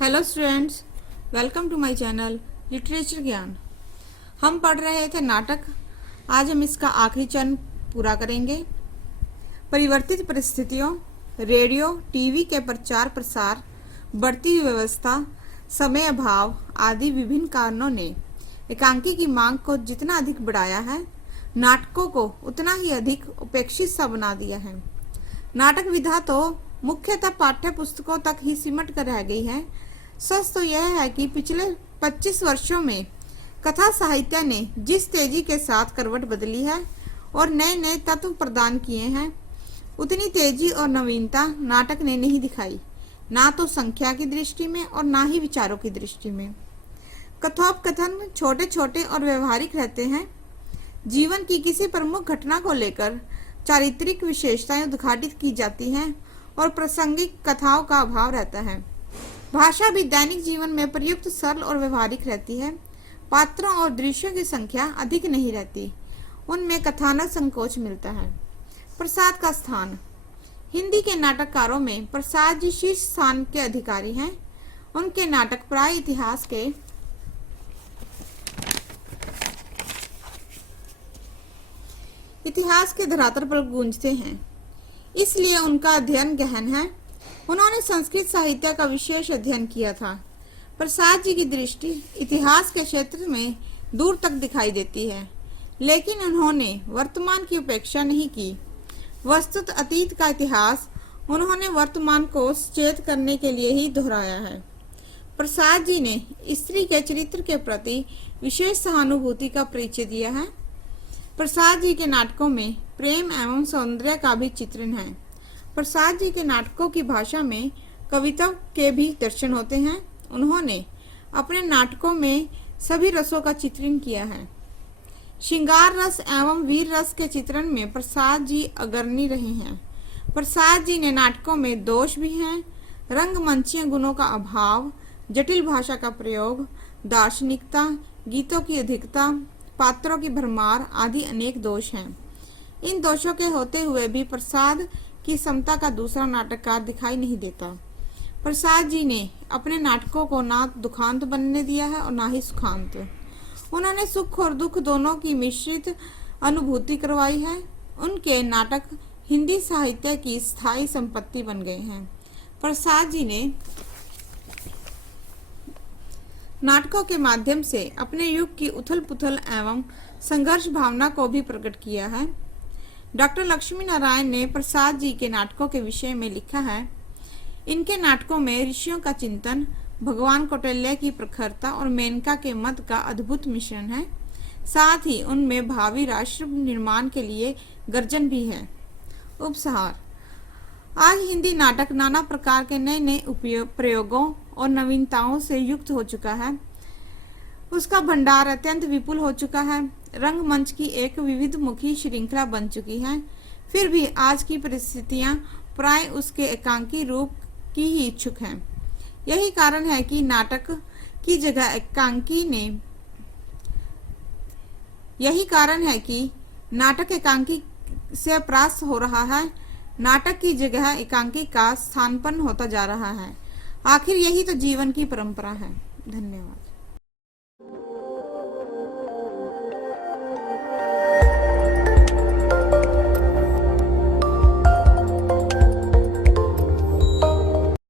Hello students, welcome to my channel literature Gyan. हम पढ़ रहे थे नाटक। आज हम इसका आखिरी चरण पूरा करेंगे। परिवर्तित परिस्थितियों, रेडियो टीवी के प्रचार प्रसार, बढ़ती हुई व्यवस्था, समय अभाव आदि विभिन्न कारणों ने एकांकी की मांग को जितना अधिक बढ़ाया है, नाटकों को उतना ही अधिक उपेक्षित सा बना दिया है। नाटक विधा तो मुख्यतः पाठ्य पुस्तकों तक ही सिमट कर रह गई है। सच तो यह है कि पिछले 25 वर्षों में कथा साहित्य ने जिस तेजी के साथ करवट बदली है और नए नए तत्व प्रदान किए हैं, उतनी तेजी और नवीनता नाटक ने नहीं दिखाई, ना तो संख्या की दृष्टि में और ना ही विचारों की दृष्टि में। कथोपकथन छोटे छोटे और व्यवहारिक रहते हैं। जीवन की किसी प्रमुख घटना को लेकर चारित्रिक विशेषताएं उद्घाटित की जाती हैं और प्रासंगिक कथाओं का अभाव रहता है। भाषा भी दैनिक जीवन में प्रयुक्त सरल और व्यवहारिक रहती है। पात्रों और दृश्यों की संख्या अधिक नहीं रहती, उनमें कथानक संकोच मिलता है। प्रसाद का स्थान। हिंदी के नाटककारों में प्रसाद जी शीर्ष स्थान के अधिकारी हैं। उनके नाटक प्राय इतिहास के धरातल पर गूंजते हैं, इसलिए उनका अध्ययन गहन है। उन्होंने संस्कृत साहित्य का विशेष अध्ययन किया था। प्रसाद जी की दृष्टि इतिहास के क्षेत्र में दूर तक दिखाई देती है, लेकिन उन्होंने वर्तमान की उपेक्षा नहीं की। वस्तुत अतीत का इतिहास उन्होंने वर्तमान को सचेत करने के लिए ही दोहराया है। प्रसाद जी ने स्त्री के चरित्र के प्रति विशेष सहानुभूति का परिचय दिया है। प्रसाद जी के नाटकों में प्रेम एवं सौंदर्य का भी चित्रण है। प्रसाद जी के नाटकों की भाषा में कविता के भी दर्शन होते हैं। उन्होंने अपने नाटकों में सभी रसों का चित्रण किया है। श्रृंगार रस एवं वीर रस के चित्रण में प्रसाद जी अग्रणी रहे हैं। प्रसाद जी ने नाटकों में दोष भी हैं, रंगमंचीय गुणों का अभाव, जटिल भाषा का प्रयोग, दार्शनिकता, गीतों की अधिकता, पात्रों की भरमार आदि अनेक दोष हैं। इन दोषों के होते हुए भी प्रसाद की समता का दूसरा नाटककार दिखाई नहीं देता। प्रसाद जी ने अपने नाटकों को ना दुखांत बनने दिया है और ना ही सुखांत। उन्होंने सुख और दुख दोनों की मिश्रित अनुभूति करवाई है। उनके नाटक हिंदी साहित्य की स्थायी संपत्ति बन गए हैं। प्रसाद जी ने नाटकों के माध्यम से अपने युग की उथल पुथल एवं संघर्ष भावना को भी प्रकट किया है। डॉक्टर लक्ष्मी नारायण ने प्रसाद जी के नाटकों के विषय में लिखा है, इनके नाटकों में ऋषियों का चिंतन, भगवान कौटिल्य की प्रखरता और मेनका के मत का अद्भुत मिश्रण है। साथ ही उनमें भावी राष्ट्र निर्माण के लिए गर्जन भी है। उपसंहार। आज हिंदी नाटक नाना प्रकार के नए नए प्रयोगों और नवीनताओं से युक्त हो चुका है। उसका भंडार अत्यंत विपुल हो चुका है। रंगमंच की एक विविध मुखी श्रृंखला बन चुकी है। फिर भी आज की परिस्थितियां प्राय उसके एकांकी रूप की ही इच्छुक हैं। यही कारण है कि नाटक की जगह एकांकी से परास्त हो रहा है। नाटक की जगह एकांकी का स्थानापन्न होता जा रहा है। आखिर यही तो जीवन की परंपरा है। धन्यवाद।